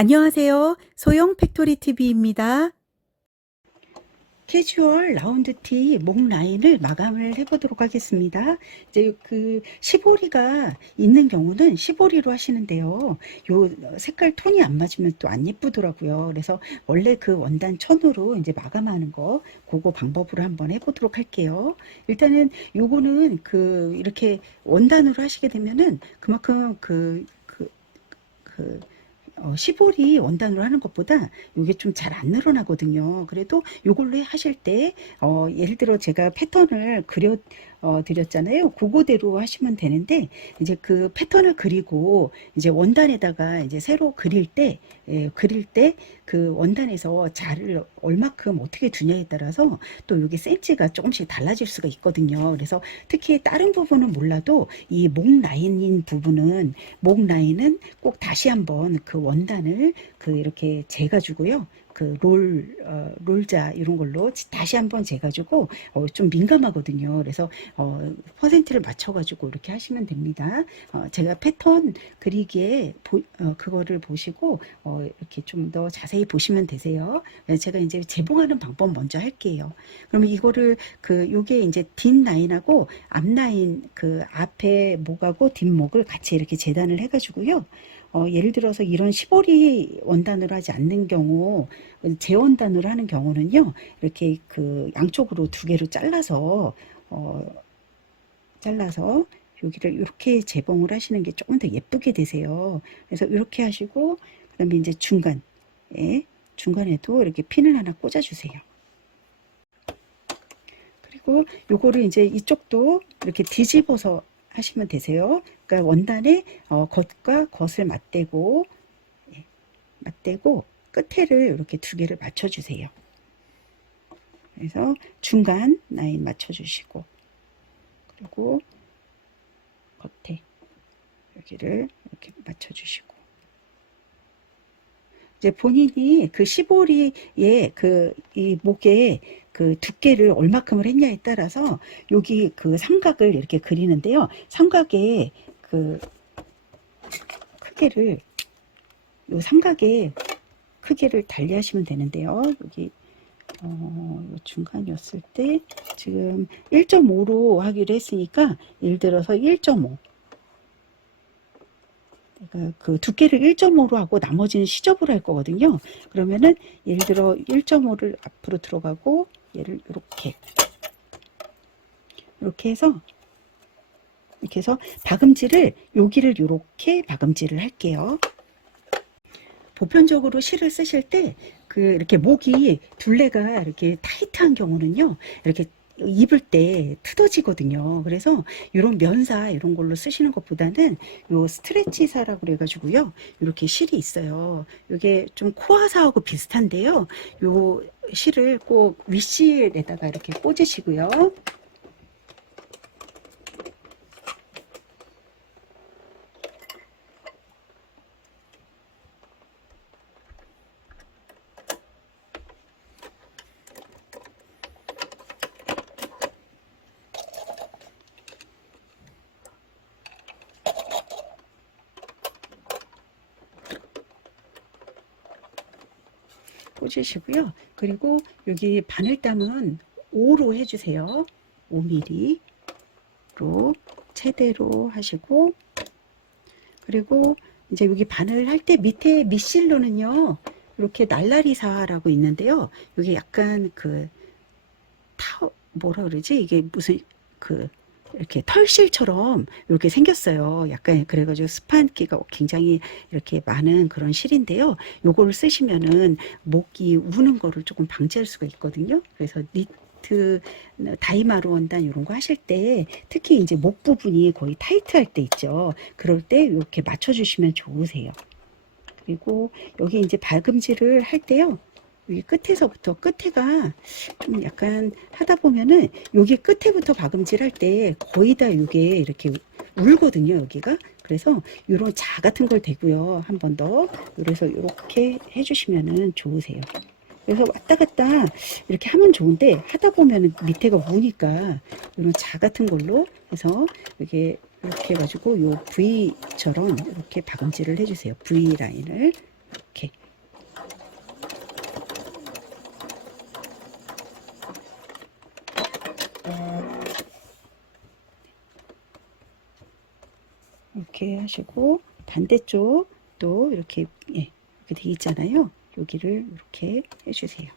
안녕하세요. 소영 팩토리 TV입니다. 캐주얼 라운드 티 목 라인을 마감을 해보도록 하겠습니다. 이제 그 시보리가 있는 경우는 시보리로 하시는데요. 요 색깔 톤이 안 맞으면 또 안 예쁘더라고요. 그래서 원래 그 원단 천으로 이제 마감하는 거 그거 방법으로 한번 해보도록 할게요. 일단은 요거는 그 이렇게 원단으로 하시게 되면은 그만큼 시볼이 원단으로 하는 것보다 이게 좀 잘 안 늘어나거든요. 그래도 이걸로 하실 때 예를 들어 제가 패턴을 드렸잖아요. 그거대로 하시면 되는데 이제 그 패턴을 그리고 이제 원단에다가 이제 새로 그릴 때 그 원단에서 자를 얼마큼 어떻게 두냐에 따라서 또 이게 센치가 조금씩 달라질 수가 있거든요. 그래서 특히 다른 부분은 몰라도 이 목 라인인 부분은 목 라인은 꼭 다시 한번 그 원단을 이렇게 재가지고요. 그 롤자 이런 걸로 다시 한번 재가지고 좀 민감하거든요. 그래서 퍼센트를 맞춰가지고 이렇게 하시면 됩니다. 제가 패턴 그리기에 그거를 보시고 이렇게 좀 더 자세히 보시면 되세요. 제가 이제 재봉하는 방법 먼저 할게요. 그러면 이거를 요게 이제 뒷 라인하고 앞 라인 그 앞에 목하고 뒷목을 같이 이렇게 재단을 해가지고요. 예를 들어서 이런 시보리 원단으로 하지 않는 경우, 재원단으로 하는 경우는요, 이렇게 그 양쪽으로 두 개로 잘라서 여기를 이렇게 재봉을 하시는 게 조금 더 예쁘게 되세요. 그래서 이렇게 하시고, 그 다음에 이제 중간에도 이렇게 핀을 하나 꽂아주세요. 그리고 요거를 이제 이쪽도 이렇게 뒤집어서 하시면 되세요. 그러니까 원단의 겉과 겉을 맞대고 끝에를 이렇게 두 개를 맞춰주세요. 그래서 중간 라인 맞춰주시고 그리고 겉에 여기를 이렇게 맞춰주시고 이제 본인이 그 시보리의 이 목에 그 두께를 얼마큼을 했냐에 따라서 여기 그 삼각을 이렇게 그리는데요. 삼각의 그 크기를 요 삼각의 크기를 달리하시면 되는데요. 여기 중간이었을 때 지금 1.5로 하기로 했으니까 예를 들어서 1.5 그 두께를 1.5로 하고 나머지는 시접으로 할 거거든요. 그러면은 예를 들어 1.5를 앞으로 들어가고 얘를 이렇게 해서 박음질을 여기를 이렇게 박음질을 할게요. 보편적으로 실을 쓰실 때 이렇게 목이 둘레가 이렇게 타이트한 경우는요, 이렇게 입을 때 뜯어지거든요. 그래서 이런 면사 이런 걸로 쓰시는 것보다는 요 스트레치사라고 그래가지고요, 이렇게 실이 있어요. 이게 좀 코아사하고 비슷한데요. 요 실을 꼭 윗실에다가 이렇게 꽂으시고요. 꽂으시고요. 그리고 여기 바늘땀은 5로 해주세요. 5mm로 최대로 하시고 그리고 이제 여기 바늘 할 때 밑에 밑실로는요. 이렇게 날라리사라고 있는데요. 여기 약간 뭐라 그러지? 이게 무슨 이렇게 털실처럼 이렇게 생겼어요. 약간 그래가지고 스판기가 굉장히 이렇게 많은 그런 실인데요. 요거를 쓰시면은 목이 우는 거를 조금 방지할 수가 있거든요. 그래서 니트, 다이마루 원단 이런 거 하실 때 특히 이제 목 부분이 거의 타이트할 때 있죠. 그럴 때 이렇게 맞춰주시면 좋으세요. 그리고 여기 이제 발금질을 할 때요. 여기 끝에가 좀 약간 하다 보면은 여기 끝에부터 박음질 할 때 거의 다 이게 이렇게 울거든요, 여기가. 그래서 이런 자 같은 걸 대고요. 한 번 더. 그래서 이렇게 해주시면은 좋으세요. 그래서 왔다 갔다 이렇게 하면 좋은데 하다 보면은 밑에가 우니까 이런 자 같은 걸로 해서 이렇게 해가지고 요 V처럼 이렇게 박음질을 해주세요. V 라인을 이렇게. 이렇게 하시고 반대쪽도 이렇게 예, 이렇게 돼 있잖아요. 여기를 이렇게 해주세요.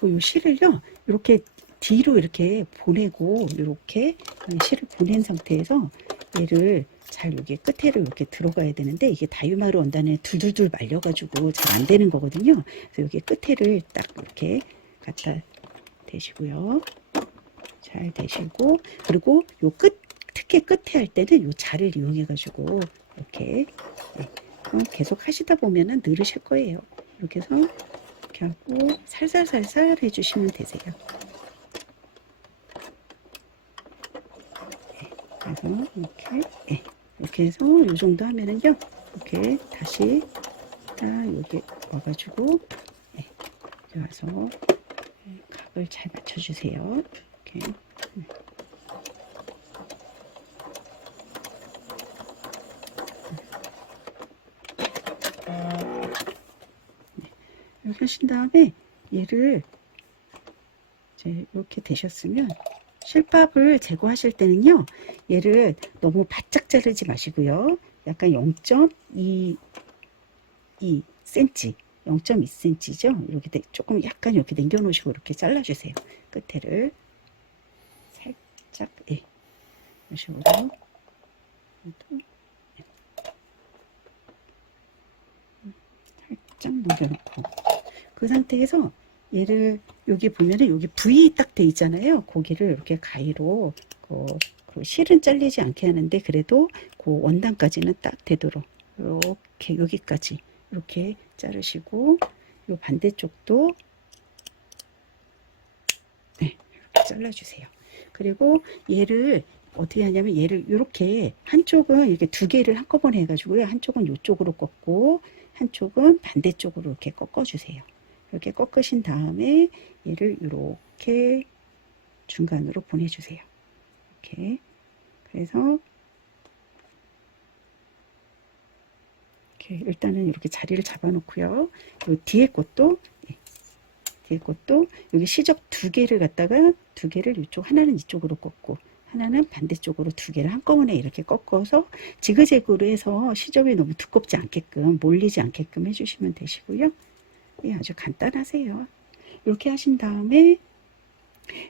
이 실을요 이렇게 뒤로 이렇게 보내고 이렇게 실을 보낸 상태에서 얘를 잘 여기 끝에를 이렇게 들어가야 되는데 이게 다유마루 원단에 둘둘둘 말려가지고 잘 안 되는 거거든요. 그래서 여기 끝에를 딱 이렇게 갖다 대시고요. 잘 대시고 그리고 요 끝 특히 끝에 할 때는 요 자를 이용해 가지고 이렇게 계속 하시다 보면은 늘으실 거예요. 이렇게 해서 이렇게 하고 살살살살 해주시면 되세요. 그래서 이렇게 이렇게 해서 이 정도 하면은요 이렇게 다시 딱 여기 와가지고 여기 와서 각을 잘 맞춰주세요. 이렇게 이렇게 하신 다음에 얘를 이제 이렇게 되셨으면 실밥을 제거하실 때는요 얘를 너무 바짝 자르지 마시고요 약간 0.2cm 0.2cm죠 이렇게 조금 약간 이렇게 남겨 놓으시고 이렇게 잘라 주세요. 끝에를 살짝 이런 식으로 살짝 넘겨놓고 그 상태에서 얘를 여기 보면은 여기 V 딱 돼 있잖아요. 고기를 이렇게 가위로 그 실은 잘리지 않게 하는데 그래도 그 원단까지는 딱 되도록 이렇게 여기까지 이렇게 자르시고 요 반대쪽도 이렇게 잘라주세요. 그리고 얘를 어떻게 하냐면 얘를 이렇게 한쪽은 이렇게 두 개를 한꺼번에 해가지고요. 한쪽은 이쪽으로 꺾고 한쪽은 반대쪽으로 이렇게 꺾어주세요. 이렇게 꺾으신 다음에 얘를 이렇게 중간으로 보내주세요. 이렇게 그래서 이렇게 일단은 이렇게 자리를 잡아놓고요. 요 뒤에 것도 여기 시접 두 개를 갖다가 두 개를 이쪽 하나는 이쪽으로 꺾고 하나는 반대쪽으로 두 개를 한꺼번에 이렇게 꺾어서 지그재그로 해서 시접이 너무 두껍지 않게끔 몰리지 않게끔 해주시면 되시고요. 예, 아주 간단하세요. 이렇게 하신 다음에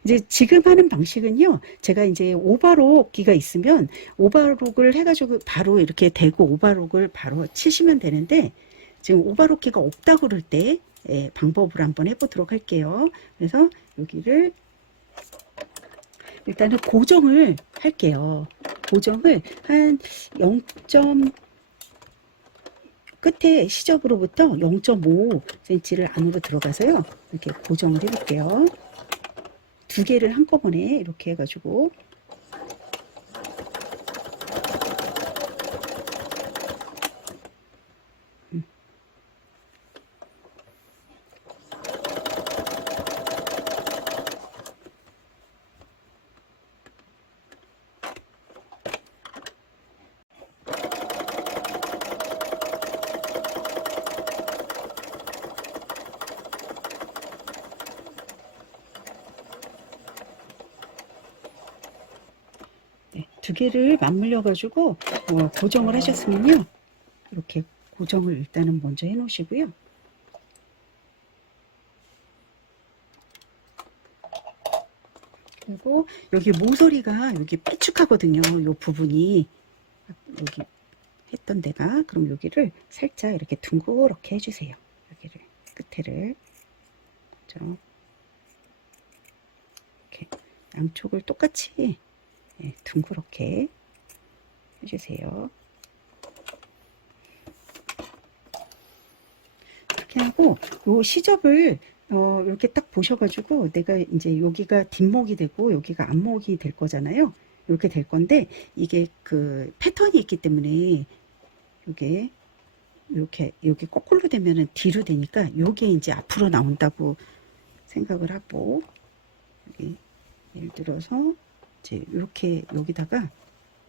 이제 지금 하는 방식은요. 제가 이제 오버록기가 있으면 오버록을 해가지고 바로 이렇게 대고 오버록을 바로 치시면 되는데 지금 오버록기가 없다 그럴 때 방법을 한번 해보도록 할게요. 그래서 여기를 일단은 고정을 할게요. 고정을 한 0. 끝에 시접으로부터 0.5cm를 안으로 들어가서요. 이렇게 고정을 해볼게요. 두 개를 한꺼번에 이렇게 해가지고 두 개를 맞물려 가지고 고정을 하셨으면요. 이렇게 고정을 일단은 먼저 해 놓으시고요. 그리고 여기 모서리가 여기 삐죽하거든요. 이 부분이 여기 했던 데가 그럼 여기를 살짝 이렇게 둥그렇게 해주세요. 여기를 끝에를 이렇게 양쪽을 똑같이 둥그렇게 해주세요. 이렇게 하고 요 시접을 이렇게 딱 보셔가지고 내가 이제 여기가 뒷목이 되고 여기가 앞목이 될 거잖아요. 이렇게 될 건데 이게 그 패턴이 있기 때문에 이게 이렇게 여기 거꾸로 되면은 뒤로 되니까 요게 이제 앞으로 나온다고 생각을 하고 여기 예를 들어서 이제 이렇게 여기다가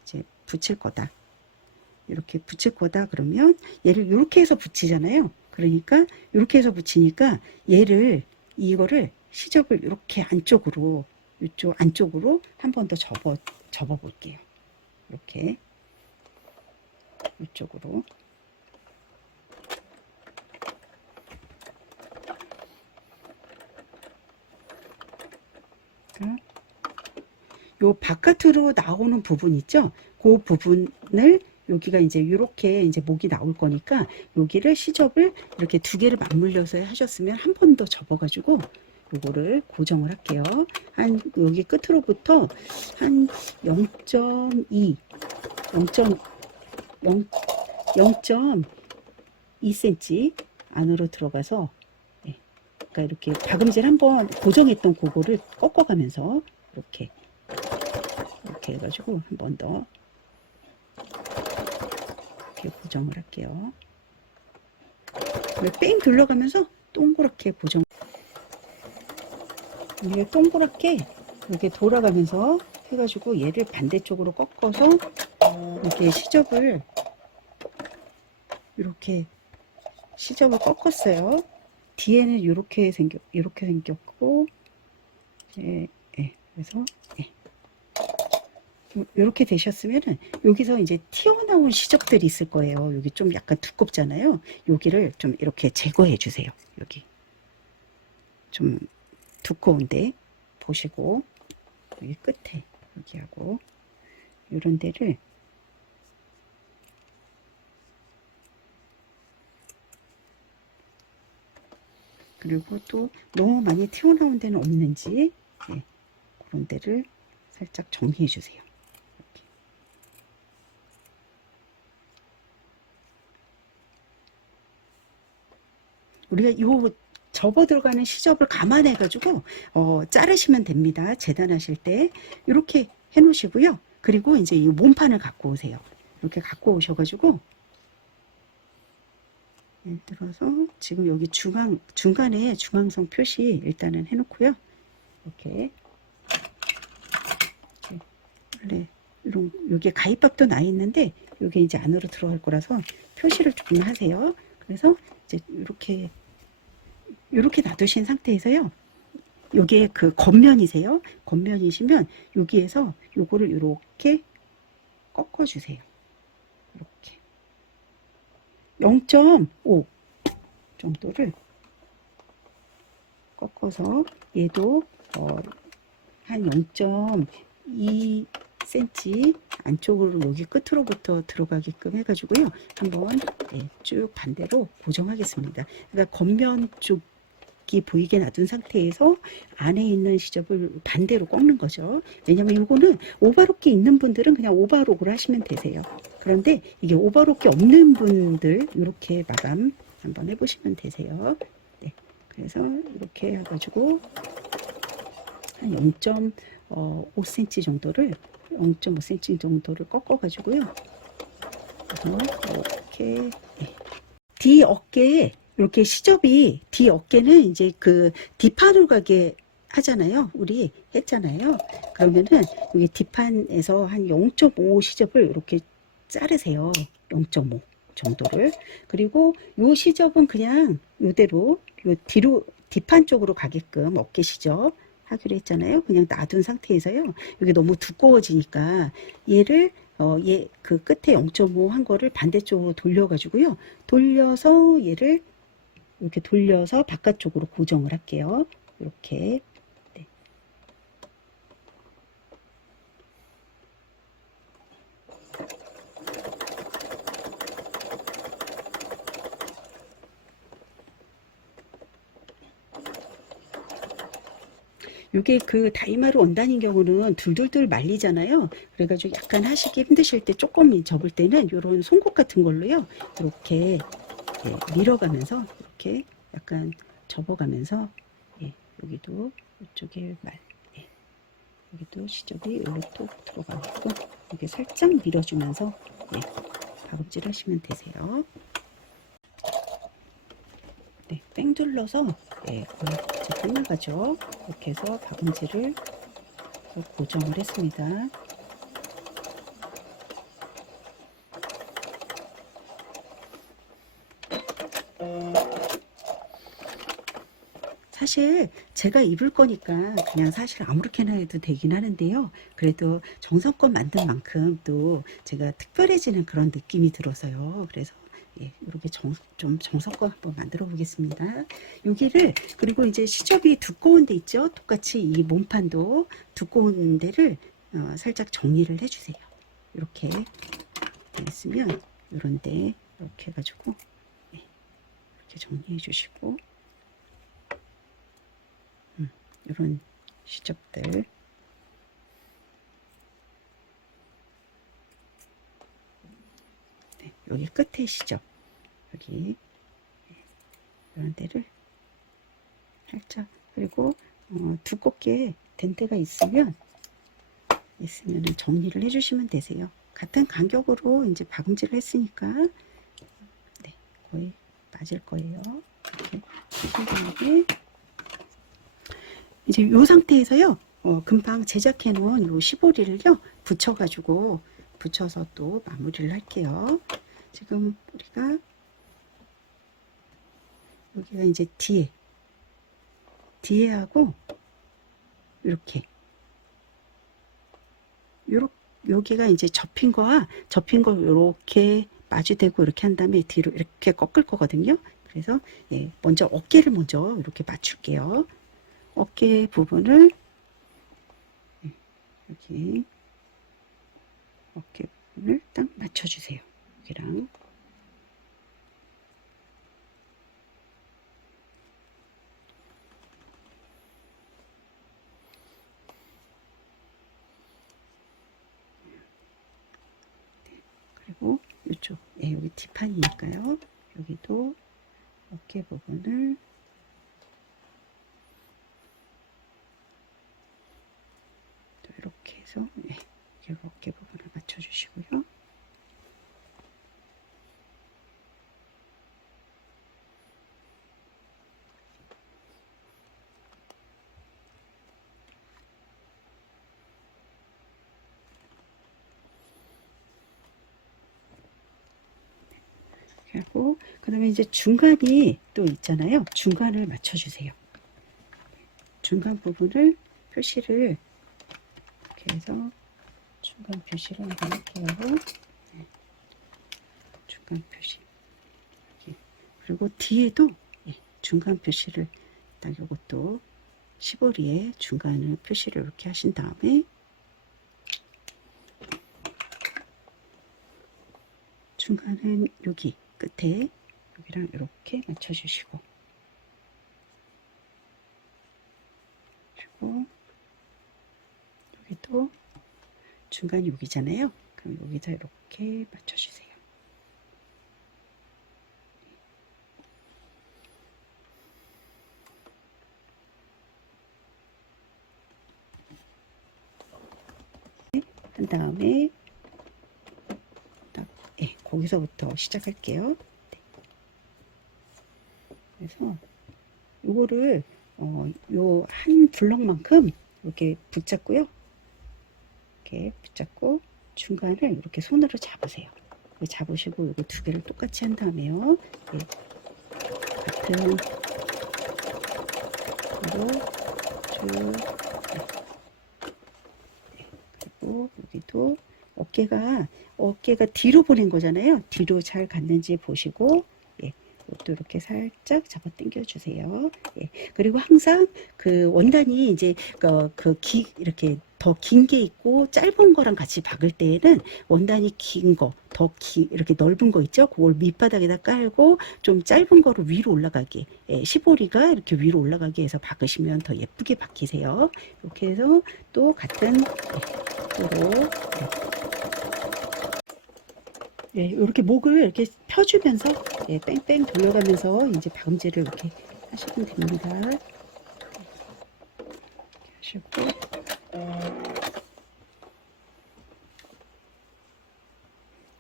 이제 붙일 거다. 이렇게 붙일 거다 그러면 얘를 이렇게 해서 붙이잖아요. 그러니까 이렇게 해서 붙이니까 얘를 이거를 시접을 이렇게 안쪽으로 이쪽 안쪽으로 한 번 더 접어 볼게요. 이렇게 이쪽으로 요 바깥으로 나오는 부분 있죠? 그 부분을 여기가 이제 이렇게 이제 목이 나올 거니까 여기를 시접을 이렇게 두 개를 맞물려서 하셨으면 한 번 더 접어가지고 요거를 고정을 할게요. 한 여기 끝으로부터 한 0.2, 0.2cm 안으로 들어가서 그러니까 이렇게 박음질 한번 고정했던 그거를 꺾어가면서 이렇게 해가지고 한 번 더 이렇게 고정을 할게요. 뺑 둘러가면서 동그랗게 고정. 이게 동그랗게 이렇게 돌아가면서 해가지고 얘를 반대쪽으로 꺾어서 이렇게 시접을 이렇게 시접을 꺾었어요. 뒤에는 이렇게 생겼고, 그래서 이렇게 되셨으면은 여기서 이제 튀어나온 시접들이 있을 거예요. 여기 좀 약간 두껍잖아요. 여기를 좀 이렇게 제거해 주세요. 여기 좀 두꺼운데 보시고 여기 끝에 여기하고 이런 데를 그리고 또 너무 많이 튀어나온 데는 없는지 그런 데를 살짝 정리해 주세요. 이렇게. 우리가 요 접어 들어가는 시접을 감안해 가지고 자르시면 됩니다. 재단하실 때 이렇게 해 놓으시고요. 그리고 이제 이 몸판을 갖고 오세요. 이렇게 갖고 오셔 가지고 예를 들어서 지금 여기 중간에 중앙선 표시 일단은 해 놓고요. 이렇게 원래 이런 여기에 가위밥도 나 있는데 여기 이제 안으로 들어갈 거라서 표시를 조금 하세요. 그래서 이제 이렇게 놔두신 상태에서요. 여기에 그 겉면이세요. 겉면이시면 여기에서 요거를 이렇게 꺾어 주세요. 이렇게 0.5 정도를 꺾어서 얘도 한 0.2cm 안쪽으로 여기 끝으로부터 들어가게끔 해가지고요. 한번 쭉 반대로 고정하겠습니다. 그러니까 겉면 쪽이 보이게 놔둔 상태에서 안에 있는 시접을 반대로 꺾는 거죠. 왜냐면 이거는 오버로키 있는 분들은 그냥 오버록으로 하시면 되세요. 그런데 이게 오버로키 없는 분들 이렇게 마감 한번 해보시면 되세요. 네, 그래서 이렇게 해가지고 한 0.5cm 정도를 0.5cm 정도를 꺾어가지고요. 이렇게 뒤 어깨에 이렇게 시접이 뒤 어깨는 이제 그 뒷판으로 가게 하잖아요. 우리 했잖아요. 그러면은 여기 뒷판에서 한 0.5 시접을 이렇게 자르세요. 0.5 정도를. 그리고 요 시접은 그냥 요대로 요 뒤로 뒷판 쪽으로 가게끔 어깨 시접 하기로 했잖아요. 그냥 놔둔 상태에서요. 이게 너무 두꺼워지니까 얘를 얘 그 끝에 0.5 한 거를 반대쪽으로 돌려가지고요. 돌려서 얘를 이렇게 돌려서 바깥쪽으로 고정을 할게요. 이렇게. 네. 이게 그 다이마루 원단인 경우는 둘둘둘 말리잖아요. 그래가지고 약간 하시기 힘드실 때 조금 접을 때는 이런 송곳 같은 걸로요. 이렇게 밀어가면서 이렇게 약간 접어가면서 여기도 이쪽에 여기도 시접이 여기로 톡 들어가고 이렇게 살짝 밀어주면서 박음질 하시면 되세요. 네, 뺑 둘러서 이제 끝나가죠. 이렇게 해서 박음질을 해서 고정을 했습니다. 사실 제가 입을 거니까 그냥 사실 아무렇게나 해도 되긴 하는데요. 그래도 정성껏 만든 만큼 또 제가 특별해지는 그런 느낌이 들어서요. 그래서 이렇게 좀 정성껏 한번 만들어 보겠습니다. 여기를, 그리고 이제 시접이 두꺼운 데 있죠. 똑같이 이 몸판도 두꺼운 데를 살짝 정리를 해주세요. 이렇게 있으면 이런 데 이렇게 해가지고 이렇게 정리해 주시고, 이런 시접들, 여기 끝에 시접, 여기 이런 데를 살짝, 그리고 두껍게 된 데가 있으면 정리를 해주시면 되세요. 같은 간격으로 이제 박음질을 했으니까 거의 맞을 거예요. 이렇게 하신 다음에 이제 이 상태에서요, 금방 제작해 놓은 요 시보리를요 붙여서 또 마무리를 할게요. 지금 우리가 여기가 이제 뒤에 하고 이렇게 여기가 이제 접힌 거 이렇게 마주대고 이렇게 한 다음에 뒤로 이렇게 꺾을 거거든요. 그래서 먼저 어깨를 먼저 이렇게 맞출게요. 어깨 부분을 여기 어깨 부분을 딱 맞춰주세요. 여기랑 그리고 이쪽 여기 뒷판이니까요. 여기도 어깨 부분을 또 이렇게 해서 여기 어깨 부분을 맞춰주시고요. 하고 그다음에 이제 중간이 또 있잖아요. 중간을 맞춰주세요. 중간 부분을 표시를 이렇게 해서 중간 표시를 한번 할게요. 중간 표시 여기. 그리고 뒤에도 중간 표시를 딱 이것도 시보리에 중간을 표시를 이렇게 하신 다음에 중간은 여기 끝에 여기랑 이렇게 맞춰주시고, 그리고 여기도 중간이 여기잖아요. 그럼 여기다 이렇게 맞춰주세요. 한 다음에 딱 거기서부터 시작할게요. 그래서 요거를 요 한 블럭만큼 이렇게 붙잡고요. 이렇게 붙잡고 중간을 이렇게 손으로 잡으세요. 잡으시고 요거 두 개를 똑같이 한 다음에요. 같은 으로 쭉 그리고 여기도 어깨가 뒤로 보낸 거잖아요. 뒤로 잘 갔는지 보시고 이것도 이렇게 살짝 잡아 당겨 주세요. 그리고 항상 그 원단이 이제 이렇게 더 긴 게 있고 짧은 거랑 같이 박을 때에는 원단이 긴 거, 이렇게 넓은 거 있죠? 그걸 밑바닥에다 깔고 좀 짧은 거로 위로 올라가게, 시보리가 이렇게 위로 올라가게 해서 박으시면 더 예쁘게 박히세요. 이렇게 해서 또 같은 으로 이렇게 목을 이렇게 펴주면서 뺑뺑 돌려가면서 이제 박음질을 이렇게 하시면 됩니다. 이렇게 하시고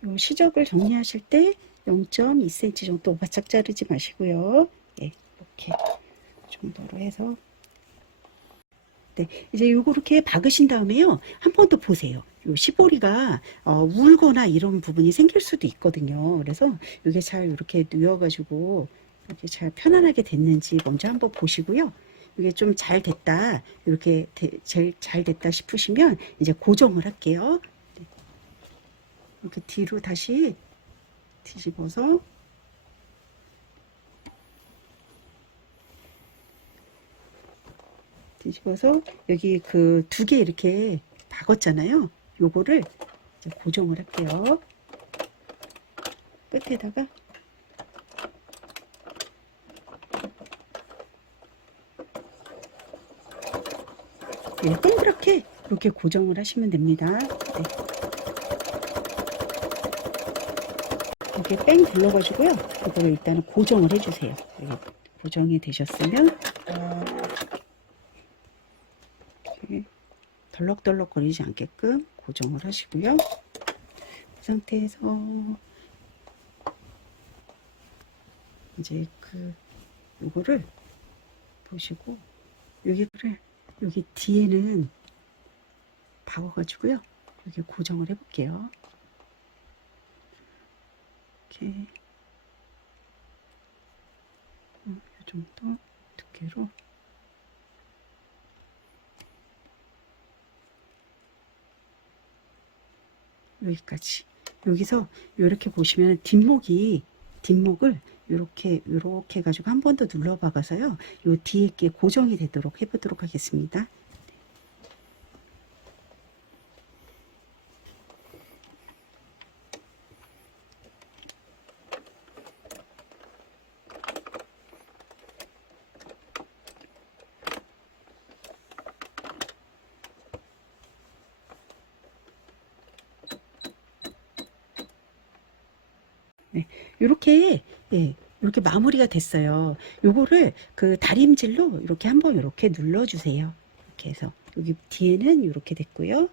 요 시접을 정리하실 때 0.2cm 정도 바짝 자르지 마시고요. 이렇게 정도로 해서 네, 이제 요거 이렇게 박으신 다음에요. 한 번 더 보세요. 요 시보리가 울거나 이런 부분이 생길 수도 있거든요. 그래서 이게 잘 이렇게 누워가지고 이렇게 잘 편안하게 됐는지 먼저 한번 보시고요. 이게 좀 잘 됐다, 이렇게 제일 잘 됐다 싶으시면 이제 고정을 할게요. 네, 이렇게 뒤로 다시 뒤집어서 여기 그 두 개 이렇게 박았잖아요. 요거를 이제 고정을 할게요. 끝에다가 네, 동그랗게 이렇게 고정을 하시면 됩니다. 네. 이렇게 뺑 둘러가지고요. 이거를 일단은 고정을 해주세요. 여기 고정이 되셨으면 이렇게 덜럭덜럭 거리지 않게끔 고정을 하시고요. 그 상태에서 이제 요거를 보시고 여기 뒤에는 박아가지고요. 여기 고정을 해볼게요. 이렇게 이 정도 두께로 여기까지. 여기서 이렇게 보시면 뒷목을 이렇게 해가지고 한 번 더 눌러 박아서요. 요 뒤에 게 고정이 되도록 해보도록 하겠습니다. 네, 요렇게, 예, 이렇게 마무리가 됐어요. 요거를 그 다림질로 이렇게 한번 이렇게 눌러주세요. 이렇게 해서 여기 뒤에는 이렇게 됐고요.